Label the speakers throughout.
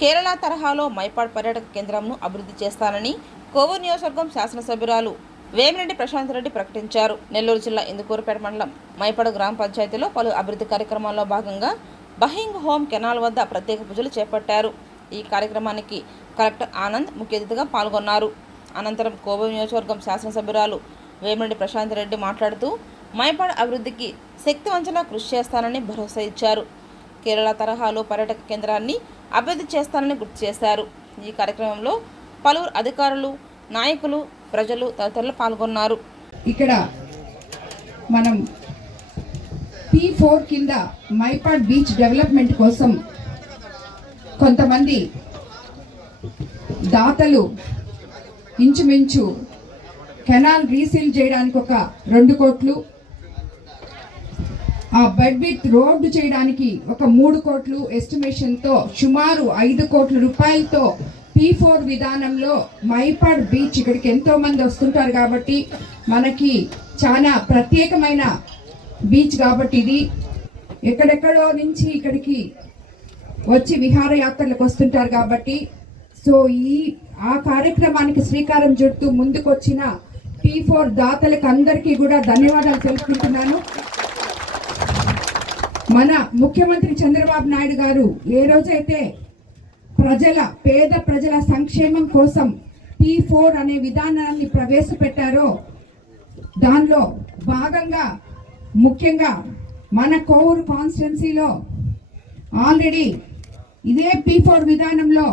Speaker 1: కేరళ తరహాలో మైపాడ్ పర్యాటక కేంద్రంను అభివృద్ధి చేస్తానని కోవూరు నియోజకవర్గం శాసనసభ్యురాలు వేమిరెడ్డి ప్రశాంత్ రెడ్డి ప్రకటించారు. నెల్లూరు జిల్లా ఇందుకూరుపేట మండలం మైపాడు గ్రామ పంచాయతీలో పలు అభివృద్ధి కార్యక్రమాల్లో భాగంగా బహింగ్ హోమ్ కెనాల్ వద్ద ప్రత్యేక పూజలు చేపట్టారు. ఈ కార్యక్రమానికి కలెక్టర్ ఆనంద్ ముఖ్య అతిథిగా పాల్గొన్నారు. అనంతరం కోవూరు నియోజకవర్గం శాసనసభ్యురాలు వేమిరెడ్డి ప్రశాంత్ రెడ్డి మాట్లాడుతూ మైపాడ్ అభివృద్ధికి శక్తివంచన కృషి చేస్తానని భరోసా ఇచ్చారు. కేరళ తరహాలో పర్యాటక కేంద్రాన్ని అభివృద్ధి చేస్తానని గుర్తు చేశారు. ఈ కార్యక్రమంలో పలువురు అధికారులు నాయకులు ప్రజలు తదితరులు పాల్గొన్నారు.
Speaker 2: ఇక్కడ మనం పి ఫోర్ కింద మైపాడ్ బీచ్ డెవలప్మెంట్ కోసం కొంతమంది దాతలు ఇంచుమించు కెనాల్ రీసీల్ చేయడానికి ఒక రెండు కోట్లు ఆ బెడ్ విత్ రోడ్డు చేయడానికి ఒక మూడు కోట్లు ఎస్టిమేషన్తో సుమారు ఐదు కోట్ల రూపాయలతో పీ ఫోర్ విధానంలో మైపాడ్ బీచ్ ఇక్కడికి ఎంతో మంది వస్తుంటారు కాబట్టి మనకి చాలా ప్రత్యేకమైన బీచ్ కాబట్టి ఇది. ఎక్కడెక్కడో నుంచి ఇక్కడికి వచ్చి విహారయాత్రలకు వస్తుంటారు కాబట్టి. సో ఈ ఆ కార్యక్రమానికి శ్రీకారం చుట్టూ ముందుకొచ్చిన పీ ఫోర్ దాతలకు అందరికీ కూడా ధన్యవాదాలు తెలుపుకుంటున్నాను. మన ముఖ్యమంత్రి చంద్రబాబు నాయుడు గారు ఏ రోజైతే ప్రజల పేద ప్రజల సంక్షేమం కోసం పీ ఫోర్ అనే విధానాన్ని ప్రవేశపెట్టారో దానిలో భాగంగా ముఖ్యంగా మన కోవూరు కాన్స్టిట్యున్సీలో ఆల్రెడీ ఇదే పీ ఫోర్ విధానంలో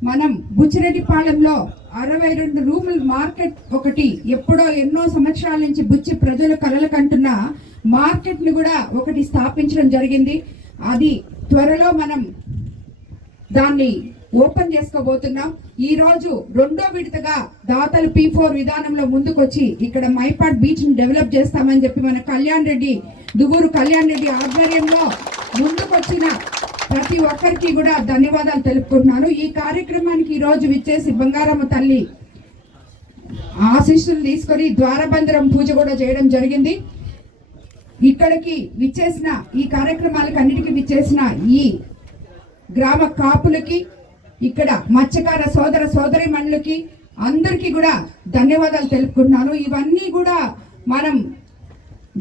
Speaker 2: మనం బుచ్చిరెడ్డిపాలెంలో అరవై రెండు రూముల మార్కెట్ ఒకటి ఎప్పుడో ఎన్నో సంవత్సరాల నుంచి బుచ్చి ప్రజలు కలలు కంటున్న మార్కెట్ను కూడా ఒకటి స్థాపించడం జరిగింది. అది త్వరలో మనం దాన్ని ఓపెన్ చేసుకోబోతున్నాం. ఈ రోజు రెండో విడతగా దాతలు పీ ఫోర్ విధానంలో ముందుకొచ్చి ఇక్కడ మైపాడ్ బీచ్ని డెవలప్ చేస్తామని చెప్పి మన కళ్యాణ్ రెడ్డి దువ్వూరు కళ్యాణ్ రెడ్డి ఆధ్వర్యంలో ముందుకొచ్చిన ప్రతి ఒక్కరికి కూడా ధన్యవాదాలు తెలుపుకుంటున్నాను. ఈ కార్యక్రమానికి ఈ రోజు విచ్చేసి బంగారమ్మ తల్లి ఆశీస్సులు తీసుకొని ద్వారబంధరం పూజ కూడా చేయడం జరిగింది. ఇక్కడికి విచ్చేసిన ఈ కార్యక్రమాలకు అన్నిటికీ విచ్చేసిన ఈ గ్రామ కాపులకి ఇక్కడ మత్స్యకార సోదర సోదరి మనులకి అందరికీ కూడా ధన్యవాదాలు తెలుపుకుంటున్నాను. ఇవన్నీ కూడా మనం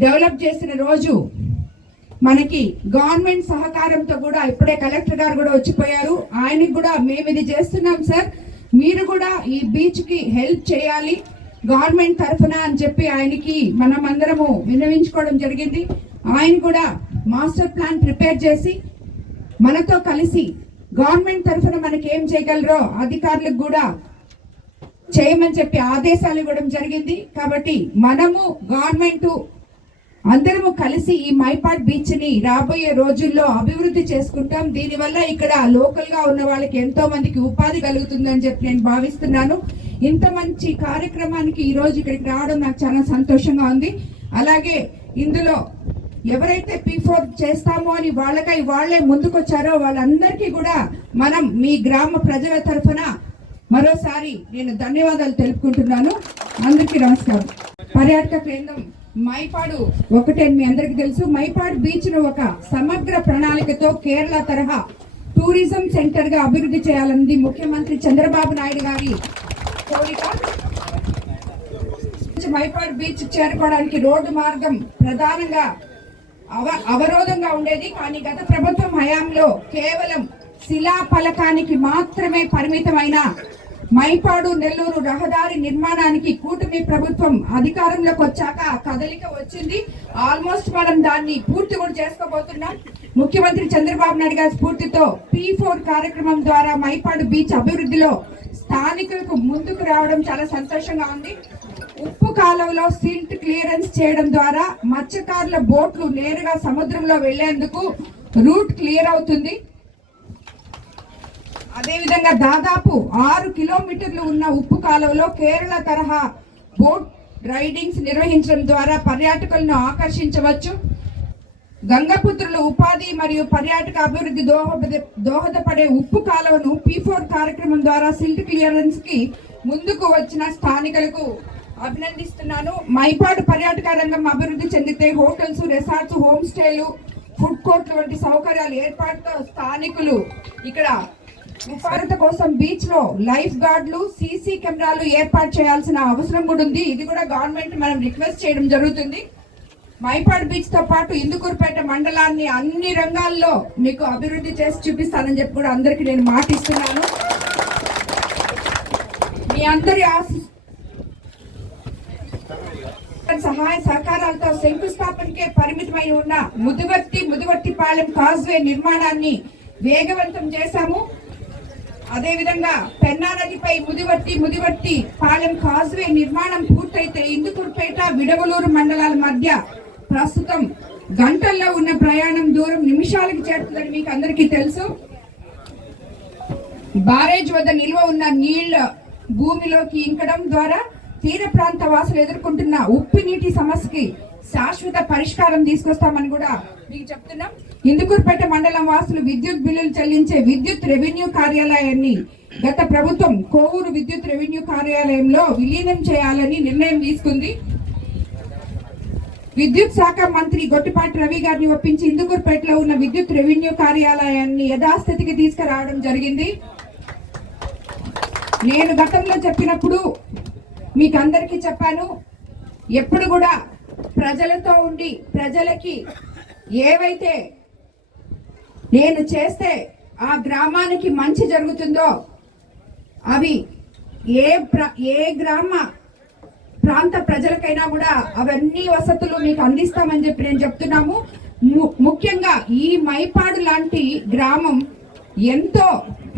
Speaker 2: డెవలప్ చేసిన రోజు మనకి గవర్నమెంట్ సహకారంతో కూడా ఇప్పుడే కలెక్టర్ గారు కూడా వచ్చిపోయారు. ఆయనకి కూడా మేము ఇది చేస్తున్నాం సార్. మీరు కూడా ఈ బీచ్కి హెల్ప్ చేయాలి. గవర్నమెంట్ తరఫున అని చెప్పి ఆయనకి మనం అందరము విన్నవించుకోవడం జరిగింది. ఆయన కూడా మాస్టర్ ప్లాన్ ప్రిపేర్ చేసి మనతో కలిసి గవర్నమెంట్ తరఫున మనకి ఏం చేయగలరో అధికారులకు కూడా చేయమని చెప్పి ఆదేశాలు ఇవ్వడం జరిగింది. కాబట్టి మనము గవర్నమెంట్ అందరము కలిసి ఈ మైపాట్ బీచ్ని రాబోయే రోజుల్లో అభివృద్ధి చేసుకుంటాం. దీనివల్ల ఇక్కడ లోకల్గా ఉన్న వాళ్ళకి ఎంతో మందికి ఉపాధి కలుగుతుందని చెప్పి నేను భావిస్తున్నాను. ఇంత మంచి కార్యక్రమానికి ఈ రోజు ఇక్కడికి రావడం నాకు చాలా సంతోషంగా ఉంది. అలాగే ఇందులో ఎవరైతే పీ ఫోర్ చేస్తామో అని వాళ్ళకై వాళ్ళే ముందుకొచ్చారో వాళ్ళందరికీ కూడా మనం మీ గ్రామ ప్రజల తరఫున మరోసారి నేను ధన్యవాదాలు తెలుపుకుంటున్నాను. అందరికీ నమస్కారం. పర్యాటక కేంద్రం మైపాడు ఒకటే మీ అందరికీ తెలుసు. మైపాడు బీచ్ను ఒక సమగ్ర ప్రణాళికతో కేరళ తరహా టూరిజం సెంటర్గా అభివృద్ధి చేయాలన్నది ముఖ్యమంత్రి చంద్రబాబు నాయుడు గారి కోరిక మైపాడు బీచ్ చేరుకోవడానికి రోడ్డు మార్గం ప్రధానంగా అవ అవరోధంగా ఉండేది. కానీ గత ప్రభుత్వం హయాంలో కేవలం శిలా ఫలకానికి మాత్రమే పరిమితమైన మైపాడు నెల్లూరు రహదారి నిర్మాణానికి కూటమి ప్రభుత్వం అధికారంలోకి వచ్చాక కదలిక వచ్చింది. ఆల్మోస్ట్ మనం దాన్ని పూర్తి కూడా చేసుకోబోతున్నాం. ముఖ్యమంత్రి చంద్రబాబు నాయుడు గారి స్ఫూర్తితో పీ ఫోర్ కార్యక్రమం ద్వారా మైపాడు బీచ్ అభివృద్ధిలో స్థానికులకు ముందుకు రావడం చాలా సంతోషంగా ఉంది. ఉప్పు కాలువలో సిల్ట్ క్లియరెన్స్ చేయడం ద్వారా మత్స్యకారుల బోట్లు నేరుగా సముద్రంలో వెళ్ళేందుకు రూట్ క్లియర్ అవుతుంది. అదేవిధంగా దాదాపు ఆరు కిలోమీటర్లు ఉన్న ఉప్పు కాలువలో కేరళ తరహా బోట్ రైడింగ్స్ నిర్వహించడం ద్వారా పర్యాటకులను ఆకర్షించవచ్చు. గంగపుత్రులు ఉపాధి మరియు పర్యాటక అభివృద్ధి దోహద దోహదపడే ఉప్పు కాలువను పీ ఫోర్ కార్యక్రమం ద్వారా సిల్ట్ క్లియరెన్స్కి ముందుకు వచ్చిన స్థానికులకు అభినందిస్తున్నాను. మైపాడు పర్యాటక రంగం అభివృద్ధి చెందితే హోటల్స్ రిసార్ట్స్ హోమ్ స్టేలు ఫుడ్ కోర్ట్లు వంటి సౌకర్యాలు ఏర్పాటుతో స్థానికులు ఇక్కడ భారత కోసం బీచ్లో లైఫ్ గార్డులు సీసీ కెమెరాలు ఏర్పాటు చేయాల్సిన అవసరం కూడా ఉంది. ఇది కూడా గవర్నమెంట్ మనం రిక్వెస్ట్ చేయడం జరుగుతుంది. మైపాడ్ బీచ్తో పాటు ఇందుకూరుపేట మండలాన్ని అన్ని రంగాల్లో మీకు అభివృద్ధి చేసి చూపిస్తానని చెప్పి కూడా అందరికి నేను మాటిస్తున్నాను. మీ అందరి ఆశ సహాయ సహకారాలతో శంకుస్థాపనకే పరిమితమై ఉన్న ముదువర్తి ముదువర్తిపాలెం కాజ్వే నిర్మాణాన్ని వేగవంతం చేశాము. అదేవిధంగా పెన్నా నదిపై ముదివర్తి ముదివర్తి పాలెం కాజ్వే నిర్మాణం పూర్తయితే ఇందుకూరుపేట విడవలూరు మండలాల మధ్య ప్రస్తుతం గంటల్లో ఉన్న ప్రయాణం దూరం నిమిషాలకు చేరుతుందని మీకు అందరికీ తెలుసు. బారేజ్ వద్ద నిల్వ ఉన్న నీళ్ళ భూమిలోకి ఇంకడం ద్వారా తీర ప్రాంత వాసులు ఎదుర్కొంటున్న ఉప్పు నీటి సమస్యకి శాశ్వత పరిష్కారం తీసుకొస్తామని కూడా మీకు చెప్తున్నాం. ఇందుకూరుపేట మండలం వాసులు విద్యుత్ బిల్లులు చెల్లించే విద్యుత్ రెవెన్యూ కార్యాలయాన్ని గత ప్రభుత్వం కోవూరు విద్యుత్ రెవెన్యూ కార్యాలయంలో విలీనం చేయాలని నిర్ణయం తీసుకుంది. విద్యుత్ శాఖ మంత్రి గొట్టిపాటి రవి గారిని ఒప్పించి ఇందుకూరుపేటలో ఉన్న విద్యుత్ రెవెన్యూ కార్యాలయాన్ని యథాస్థితికి తీసుకురావడం జరిగింది. నేను గతంలో చెప్పినప్పుడు మీకు అందరికీ చెప్పాను ఎప్పుడు కూడా ప్రజలతో ఉండి ప్రజలకి ఏవైతే నేను చేస్తే ఆ గ్రామానికి మంచి జరుగుతుందో అవి ఏ ఏ గ్రామ ప్రాంత ప్రజలకైనా కూడా అవన్నీ వసతులు మీకు అందిస్తామని చెప్పి నేను చెప్తున్నాము. ముఖ్యంగా ఈ మైపాడు లాంటి గ్రామం ఎంతో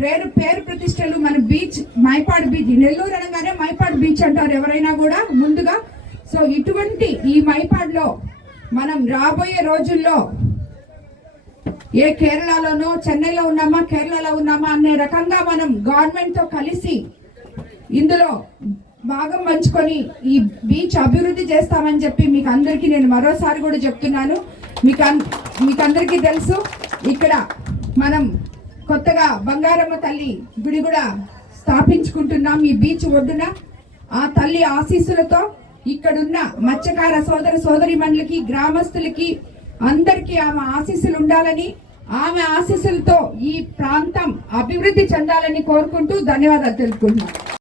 Speaker 2: పేరు పేరు ప్రతిష్టలు మన బీచ్ మైపాడు బీచ్ నెల్లూరు అనగానే మైపాడు బీచ్ అంటారు ఎవరైనా కూడా ముందుగా. సో ఇటువంటి ఈ మైపాడులో మనం రాబోయే రోజుల్లో ఏ కేరళలోనో చెన్నైలో ఉన్నామా కేరళలో ఉన్నామా అనే రకంగా మనం గవర్నమెంట్తో కలిసి ఇందులో భాగం పంచుకొని ఈ బీచ్ అభివృద్ధి చేస్తామని చెప్పి మీకు అందరికీ నేను మరోసారి కూడా చెప్తున్నాను. మీకు మీకు అందరికీ తెలుసు ఇక్కడ మనం కొత్తగా బంగారమ్మ తల్లి గుడి కూడా స్థాపించుకుంటున్నాం ఈ బీచ్ ఒడ్డున. ఆ తల్లి ఆశీస్సులతో ఇక్కడున్న మత్స్యకార సోదర సోదరిమణులకి గ్రామస్తులకి అందరికీ ఆమె ఆశీస్సులు ఉండాలని ఆమె ఆశీస్సులతో ఈ ప్రాంతం అభివృద్ధి చెందాలని కోరుకుంటూ ధన్యవాదాలు తెలుపుకుంటున్నాను